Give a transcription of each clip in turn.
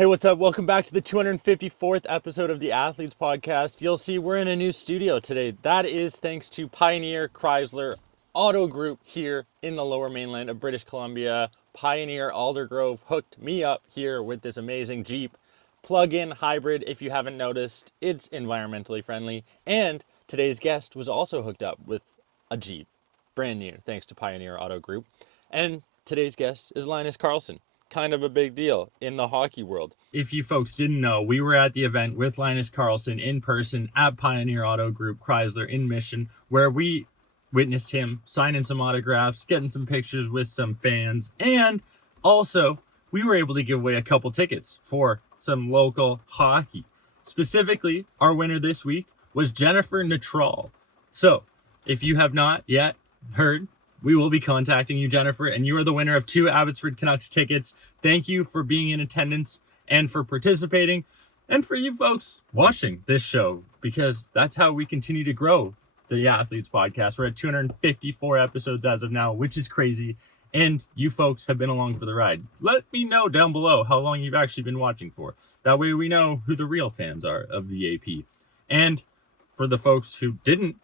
Hey, what's up? Welcome back to the 254th episode of the Athletes Podcast. You'll see we're in a new studio today. That is thanks to Pioneer Chrysler Auto Group here in the Lower Mainland of British Columbia. Pioneer Aldergrove hooked me up here with this amazing Jeep plug-in hybrid. If you haven't noticed, it's environmentally friendly. And today's guest was also hooked up with a Jeep, brand new, thanks to Pioneer Auto Group. And today's guest is Linus Karlsson. Kind of a big deal in the hockey world. If you folks didn't know, we were at the event with Linus Karlsson in person at Pioneer Auto Group Chrysler in Mission, where we witnessed him signing some autographs, getting some pictures with some fans, and also we were able to give away a couple tickets for some local hockey. Specifically, our winner this week was Jennifer Natral. So, if you have not yet heard, we will be contacting you, Jennifer, and you are the winner of 2 Abbotsford Canucks tickets. Thank you for being in attendance and for participating, and for you folks watching this show, because that's how we continue to grow the Athletes Podcast. We're at 254 episodes as of now, which is crazy, and you folks have been along for the ride. Let me know down below how long you've actually been watching for. That way we know who the real fans are of the AP. And for the folks who didn't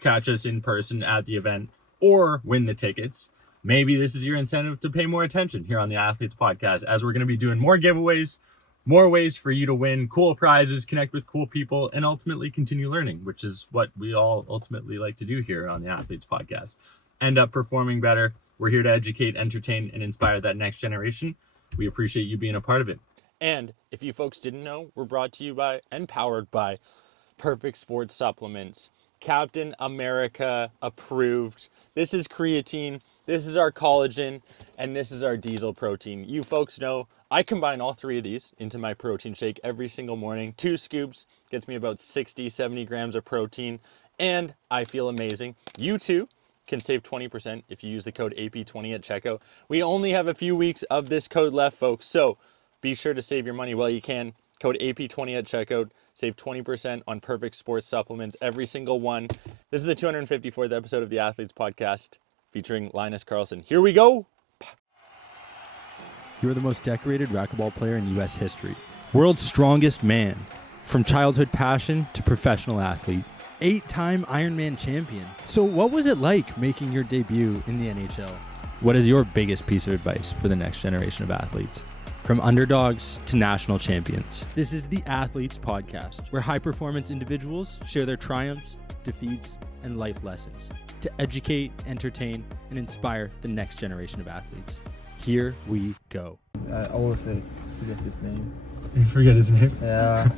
catch us in person at the event, or win the tickets, maybe this is your incentive to pay more attention here on the Athletes Podcast, as we're going to be doing more giveaways, more ways for you to win cool prizes, connect with cool people, and ultimately continue learning, which is what we all ultimately like to do here on the Athletes Podcast. End up performing better. We're here to educate, entertain, and inspire that next generation. We appreciate you being a part of it. And if you folks didn't know, we're brought to you by and powered by Perfect Sports Supplements. Captain America approved. This is creatine, this is our collagen, and this is our diesel protein. You folks know I combine all 3 of these into my protein shake every single morning. 2 scoops gets me about 60-70 grams of protein, and I feel amazing. You too can save 20% if you use the code AP20 at checkout. We only have a few weeks of this code left, folks, so be sure to save your money while you can. Code AP20 at checkout. Save 20% on Perfect Sports Supplements, every single one. This is the 254th episode of the Athletes Podcast featuring Linus Karlsson. Here we go. You're the most decorated racquetball player in U.S. history. World's strongest man. From childhood passion to professional athlete. 8-time Ironman champion. So what was it like making your debut in the NHL? What is your biggest piece of advice for the next generation of athletes? From underdogs to national champions. This is the Athletes Podcast, where high-performance individuals share their triumphs, defeats, and life lessons to educate, entertain, and inspire the next generation of athletes. Here we go. I always forget his name. You forget his name? Yeah.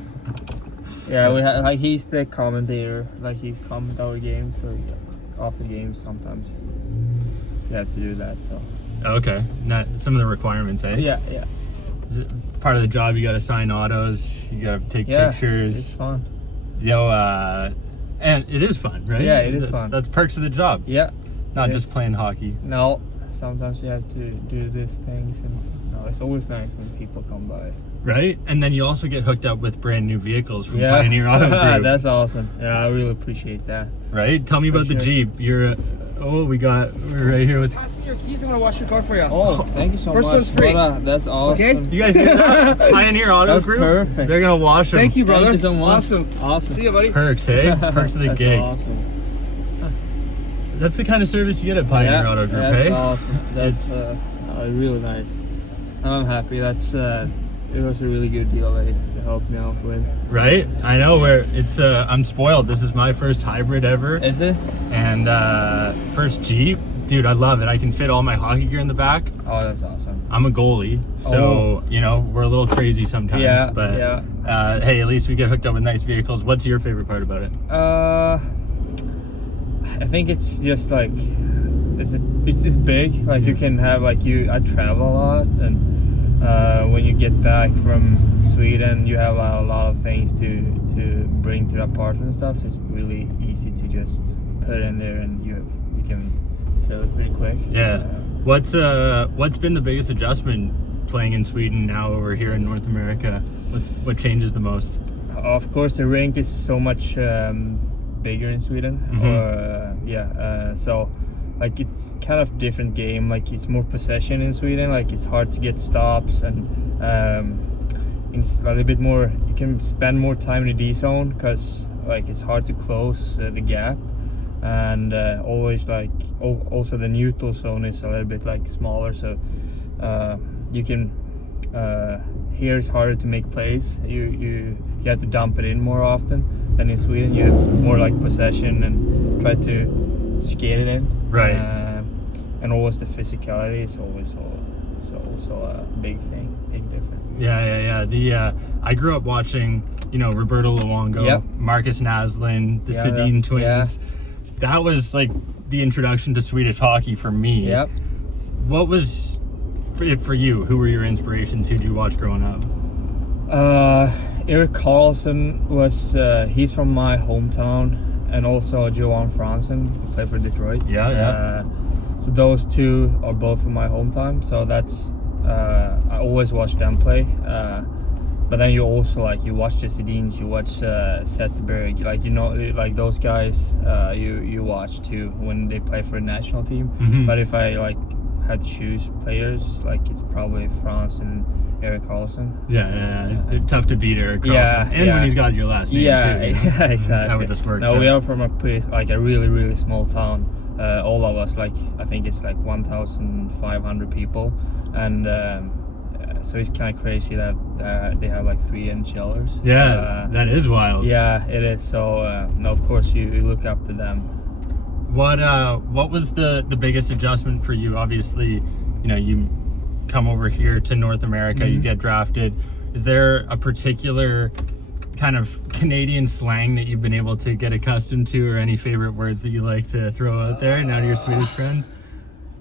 Yeah, we have, like, he's the commentator. Like, he's commenting our games, so after games sometimes you have to do that. So. Okay. Not some of the requirements, eh? Yeah. Is it part of the job? You got to sign autos. You got to take pictures. It's fun. And it is fun, right? Yeah, it is fun. That's perks of the job. Yeah. Not just playing hockey. No, sometimes you have to do these things, and no, it's always nice when people come by. Right? And then you also get hooked up with brand new vehicles from Pioneer Auto Group. That's awesome. Yeah, I really appreciate that. Right? Tell me about the Jeep. We're right here. Pass me your keys. I'm gonna wash your car for you. Oh, thank you so much. First one's free. That's awesome. Okay. You guys get that? Pioneer Auto That's Group? perfect. They're going to wash them. Thank you, brother. Thank you so much. Awesome. See you, buddy. Perks, eh? Perks of the That's gig. Awesome. That's the kind of service you get at Pioneer Auto Group, that's eh? awesome. That's really nice. I'm happy. It was a really good deal they helped me out with. Right? I know I'm spoiled. This is my first hybrid ever. Is it? And first Jeep. Dude, I love it. I can fit all my hockey gear in the back. Oh, that's awesome. I'm a goalie, so, we're a little crazy sometimes. Yeah, but yeah. Hey, at least we get hooked up with nice vehicles. What's your favorite part about it? I think it's just like, it's just big. Like, you can have, like, I travel a lot, and when you get back from Sweden, you have a lot of things to bring to the apartment and stuff, so it's really easy to just put it in there, and you can fill it pretty quick. Yeah. What's been the biggest adjustment playing in Sweden now over here in North America? What changes the most? Of course, the rink is so much bigger in Sweden. So like it's kind of different game. Like it's more possession in Sweden. Like it's hard to get stops, and it's a little bit more. You can spend more time in the D zone because like it's hard to close the gap, and always like also the neutral zone is a little bit like smaller, so you can. Here it's harder to make plays. You have to dump it in more often than in Sweden. You have more like possession and try to skate it in. Right. And always the physicality is always also a big thing, big difference. Yeah. I grew up watching, Roberto Luongo, Yep. Marcus Naslund, the Sedin twins. Yeah. That was like the introduction to Swedish hockey for me. Yep. What was it for you? Who were your inspirations? Who'd you watch growing up? Erik Karlsson was he's from my hometown, and also Johan Franzen, who played for Detroit. Yeah. So those two are both from my hometown. So that's I always watch them play. But then you also you watch the Sedins, you watch Zetterberg, like those guys. You watch too when they play for the national team. Mm-hmm. But if I had to choose players, it's probably Franz and Erik Karlsson. Yeah. Tough to beat Erik Karlsson. And when he's got your last name too. Yeah, exactly. How it just works. No, we are from a really, really small town. All of us, I think it's 1,500 people, and so it's kind of crazy that they have 3 NHLers. Yeah, that is wild. Yeah, it is. So no, of course you look up to them. What was the biggest adjustment for you? Obviously, you come over here to North America, Mm-hmm. you get drafted. Is there a particular kind of Canadian slang that you've been able to get accustomed to, or any favorite words that you like to throw out there now to your Swedish friends?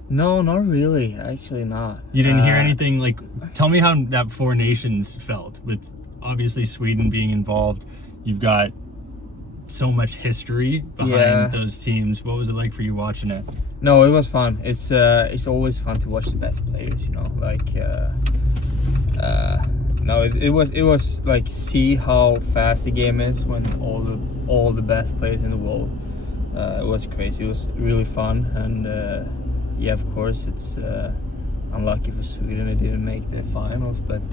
No, not really. Actually, not. You didn't hear anything tell me how that Four Nations felt, with obviously Sweden being involved. You've got so much history behind those teams. What was it like for you watching it? No, it was fun. It's always fun to watch the best players, No, it was see how fast the game is when all the best players in the world. It was crazy. It was really fun, and of course it's unlucky for Sweden they didn't make the finals, but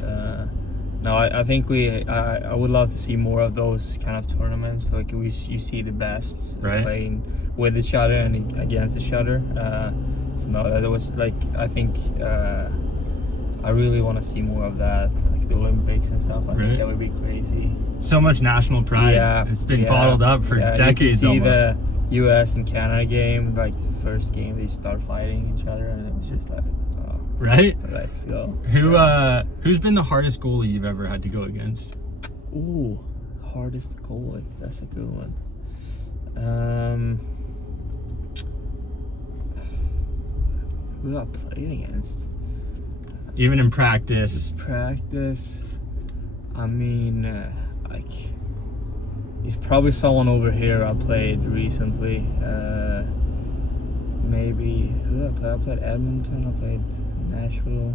no, I think I would love to see more of those kind of tournaments. You see the best playing with each other and against each other. So no, that was I think I really want to see more of that, the Olympics and stuff. I think that would be crazy. So much national pride. Yeah, it's been bottled up for decades you could see almost. The U.S. and Canada game, the first game, they start fighting each other, and it was just right? Let's go. Who's been the hardest goalie you've ever had to go against? Ooh, hardest goalie. That's a good one. Who I played against? Even in practice. I mean, he's probably someone over here I played recently. Maybe who I played? I played Edmonton. I played Nashville.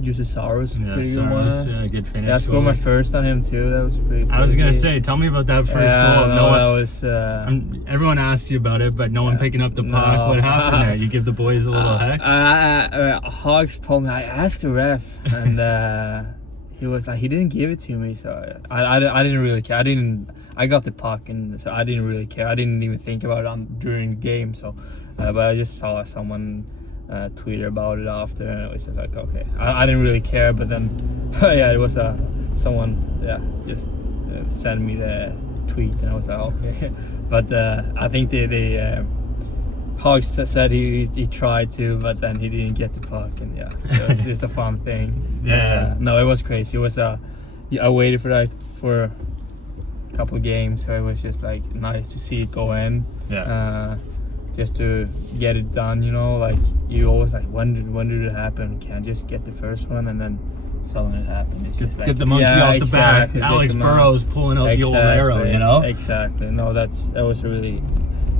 Justisaurus, pretty good one. Good finish. I scored my first on him too. That was pretty crazy. I was gonna say, tell me about that first goal. That was. Everyone asked you about it, but no one picking up the puck. No. What happened there? You give the boys a little heck? Hogs told me. I asked the ref, and he was he didn't give it to me, so I didn't really care. I got the puck, and so I didn't really care. I didn't even think about it during the game. So, but I just saw someone tweet about it after, and it was just okay. I didn't really care, but then it was someone just sent me the tweet, and I was okay. But I think the Hogs said he tried to, but then he didn't get the puck, and it was just a fun thing. No, it was crazy. It was I waited for that for a couple of games, so it was just nice to see it go in. Just to get it done, you always when did it happen? Can't just get the first one and then suddenly it happened. It's just get the monkey off the back. Alex Burrows pulling out the old arrow, Exactly. No, that was a really,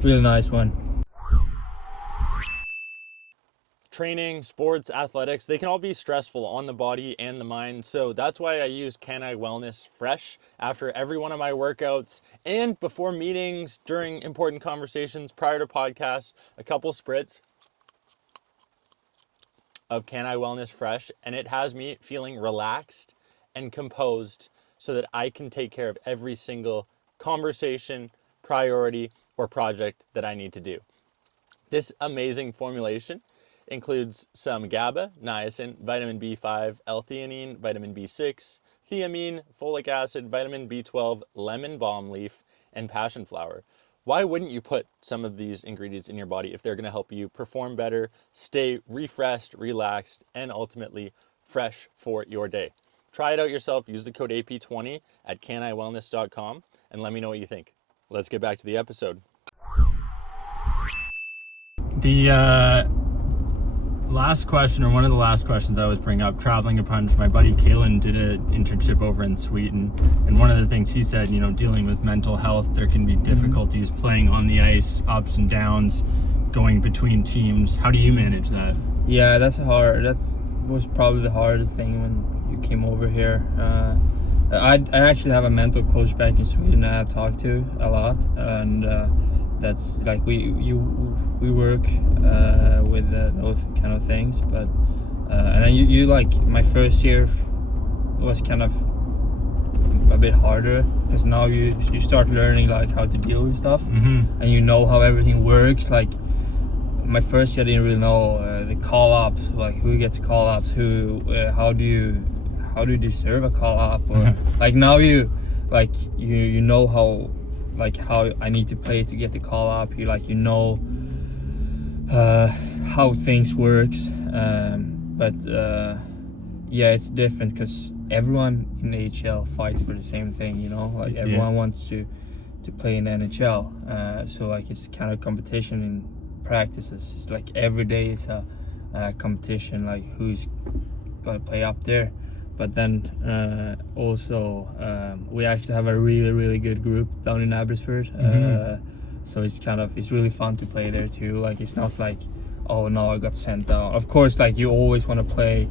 really nice one. Training, sports, athletics, they can all be stressful on the body and the mind. So that's why I use Can I Wellness Fresh after every one of my workouts and before meetings, during important conversations, prior to podcasts, a couple spritz of Can I Wellness Fresh, and it has me feeling relaxed and composed so that I can take care of every single conversation, priority, or project that I need to do. This amazing formulation includes some GABA, niacin, vitamin B5, L-theanine, vitamin B6, thiamine, folic acid, vitamin B12, lemon balm leaf, and passion flower. Why wouldn't you put some of these ingredients in your body if they're going to help you perform better, stay refreshed, relaxed, and ultimately fresh for your day? Try it out yourself. Use the code AP20 at caniwellness.com and let me know what you think. Let's get back to the episode. The last question, or one of the last questions I always bring up, traveling a bunch. My buddy Kalen did an internship over in Sweden, and one of the things he said, dealing with mental health, there can be difficulties playing on the ice, ups and downs, going between teams. How do you manage that? Yeah, that was probably the hardest thing when you came over here. I actually have a mental coach back in Sweden that I talk to a lot, and that's like we work with those kind of things. But and then you like my first year was kind of a bit harder because now you start learning like how to deal with stuff, and you know how everything works. Like my first year I didn't really know the call-ups, like who gets call-ups, how do you deserve a call-up, or like now you know how I need to play to get the call-up. You know how things works, but yeah, it's different because everyone in the AHL fights for the same thing, everyone wants to play in the NHL, so like it's kind of competition in practices. It's like every day is a competition, like who's gonna play up there. But then also we actually have a really, really good group down in Abbotsford, so it's really fun to play there too. Like it's not like, oh no, I got sent down. Of course, like you always want to play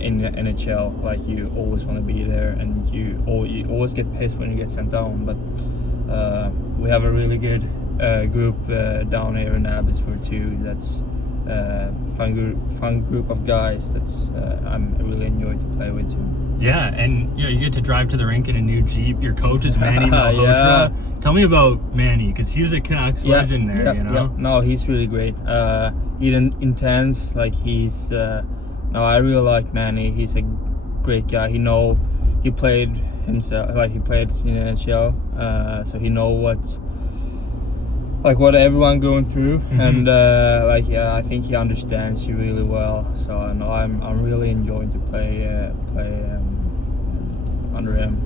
in the NHL, like you always want to be there, and you always get pissed when you get sent down. But we have a really good group down here in Abbotsford too. That's fun group of guys that's I'm really enjoy to play with too. Yeah, and you get to drive to the rink in a new Jeep. Your coach is Manny Malhotra. Tell me about Manny, because he was a Canucks legend there. No, he's really great. He's intense. Like he's no, I really like Manny. He's a great guy. He played himself, like he played in the NHL, so he know what everyone going through, and I think he understands you really well. So no, I'm really enjoying to play under him.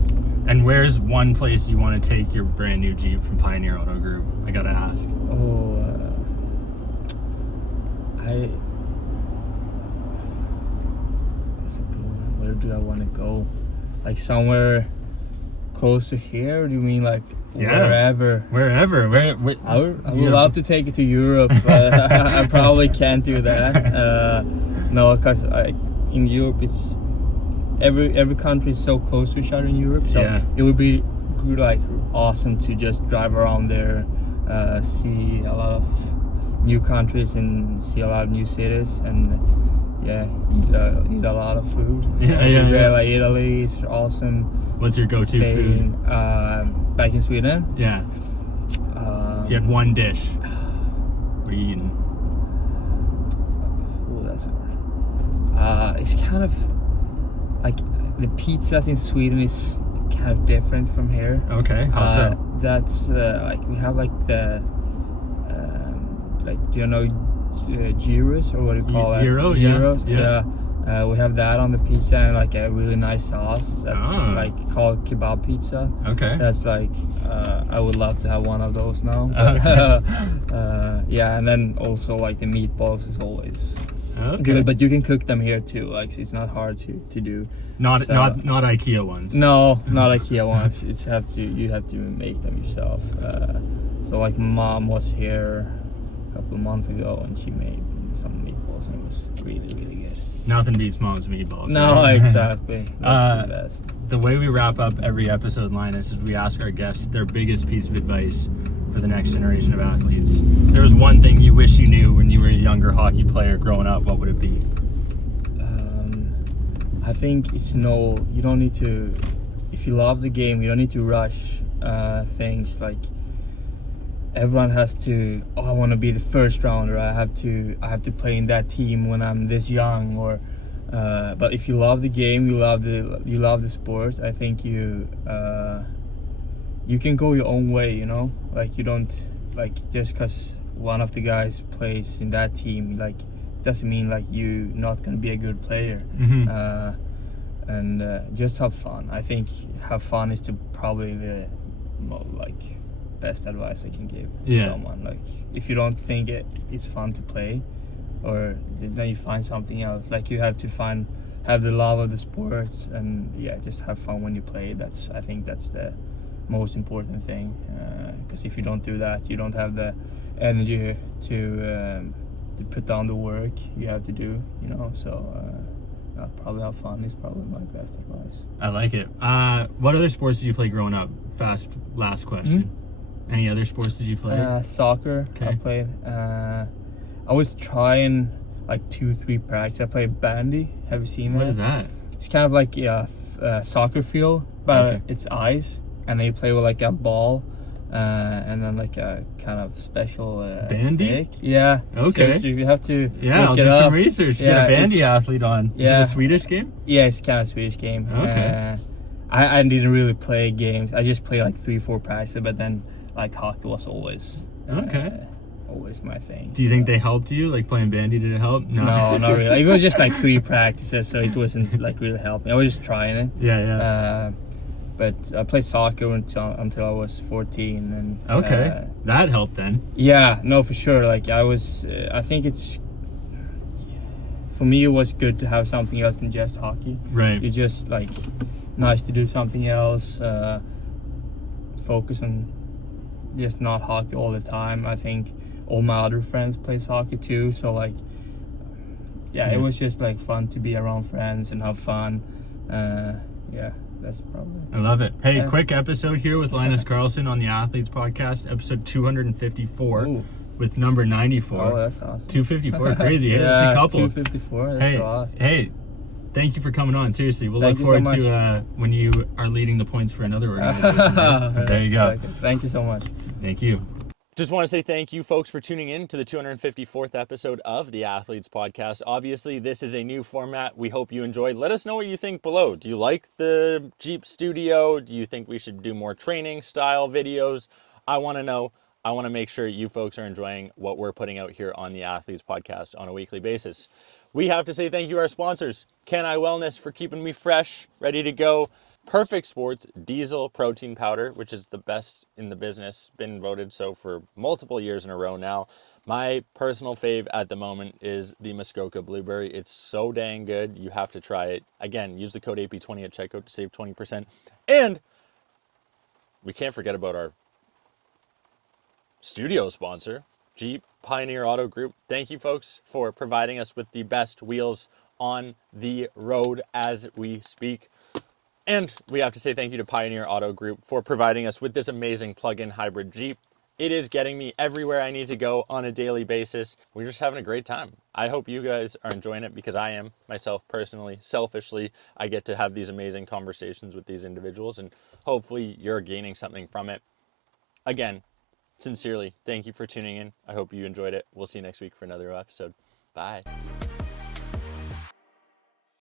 And where's one place you want to take your brand new Jeep from Pioneer Auto Group? I gotta ask. That's a good one. Where do I want to go? Like somewhere close to here? Or do you mean like wherever? I would love to take it to Europe, but I probably can't do that. No, because in Europe it's every country is so close to each other in Europe, so it would be like awesome to just drive around there, see a lot of new countries and see a lot of new cities, and eat a lot of food. Like Italy is awesome. What's your go-to Spain, food? Back in Sweden? Yeah. If you had one dish, what are you eating? Oh, that's hard. It's kind of like the pizzas in Sweden is kind of different from here. Okay, how so? That's like we have like the gyros, or what do you call that? Gyros, yeah. We have that on the pizza, and like a really nice sauce that's like called kebab pizza. Okay. That's like I would love to have one of those now. Yeah, and then also like the meatballs is always good, but you can cook them here too. Like it's not hard to do. Not IKEA ones. No, not IKEA ones. You have to make them yourself. So like mom was here a couple of months ago, and she made some meatballs, and it was really, really good. Nothing beats mom's meatballs. No, right? Exactly. That's the best. The way we wrap up every episode, Linus, is we ask our guests their biggest piece of advice for the next generation of athletes. If there was one thing you wish you knew when you were a younger hockey player growing up, what would it be? I think you don't need to, if you love the game, you don't need to rush things. Like everyone has to, I want to be the first rounder, I have to play in that team when I'm this young, or but if you love the game, you love the sport, I think you can go your own way, you know? Like you don't, like just because one of the guys plays in that team, like it doesn't mean like you're not gonna be a good player. And just have fun. I think have fun is probably the best advice I can give someone. Like if you don't think it's fun to play, or then you find something else. Like you have to have the love of the sport, and just have fun when you play. I think that's the most important thing, because if you don't do that, you don't have the energy to put down the work you have to do, you know. So probably have fun is probably my best advice. I like it. What other sports did you play growing up? Last question. Any other sports did you play? Soccer. Okay. I played. I was trying like 2-3 practice. I played bandy. Have you seen that? What is that? It's kind of like a soccer field, but it's ice, and they play with like a ball, and then like a kind of special bandy stick. Yeah. Okay. Seriously, you have to. I'll do some research. Get a bandy athlete on. Is it a Swedish game? Yeah, it's kind of a Swedish game. Okay. I didn't really play games. I just played like 3-4 practices, but then like hockey was always always my thing. Do you think they helped you? Like playing bandy, did it help? No, not really. It was just like 3 practices, so it wasn't like really helping. I was just trying it. Yeah. But I played soccer until I was 14, and that helped then. Yeah, no, for sure. Like I think it's, for me, it was good to have something else than just hockey. Right. It's just like nice to do something else. Focus on just not hockey all the time. I think all my other friends play hockey too, so like it was just like fun to be around friends and have fun. That's probably. I love it. Hey, quick episode here with Linus Karlsson on the Athletes Podcast, episode 254. Ooh. With number 94. Oh, that's awesome. 254, crazy. Hey, that's a couple. 254, that's a lot. Hey, thank you for coming on. Seriously, we'll Thank look forward to when you are leading the points for another organization. There you go. Exactly. Thank you so much. Thank you. Just want to say thank you, folks, for tuning in to the 254th episode of the Athletes Podcast. Obviously, this is a new format. We hope you enjoyed. Let us know what you think below. Do you like the Jeep Studio? Do you think we should do more training style videos? I want to know. I want to make sure you folks are enjoying what we're putting out here on the Athletes Podcast on a weekly basis. We have to say thank you to our sponsors, Can I Wellness, for keeping me fresh, ready to go. Perfect Sports Diesel Protein Powder, which is the best in the business, been voted so for multiple years in a row now. My personal fave at the moment is the Muskoka Blueberry. It's so dang good. You have to try it. Again, use the code AP20 at checkout to save 20%. And we can't forget about our studio sponsor, Jeep Pioneer Auto Group. Thank you, folks, for providing us with the best wheels on the road as we speak. And we have to say thank you to Pioneer Auto Group for providing us with this amazing plug-in hybrid Jeep. It is getting me everywhere I need to go on a daily basis. We're just having a great time. I hope you guys are enjoying it, because I am myself personally. Selfishly, I get to have these amazing conversations with these individuals, and hopefully you're gaining something from it. Again, sincerely, thank you for tuning in. I hope you enjoyed it. We'll see you next week for another episode. Bye.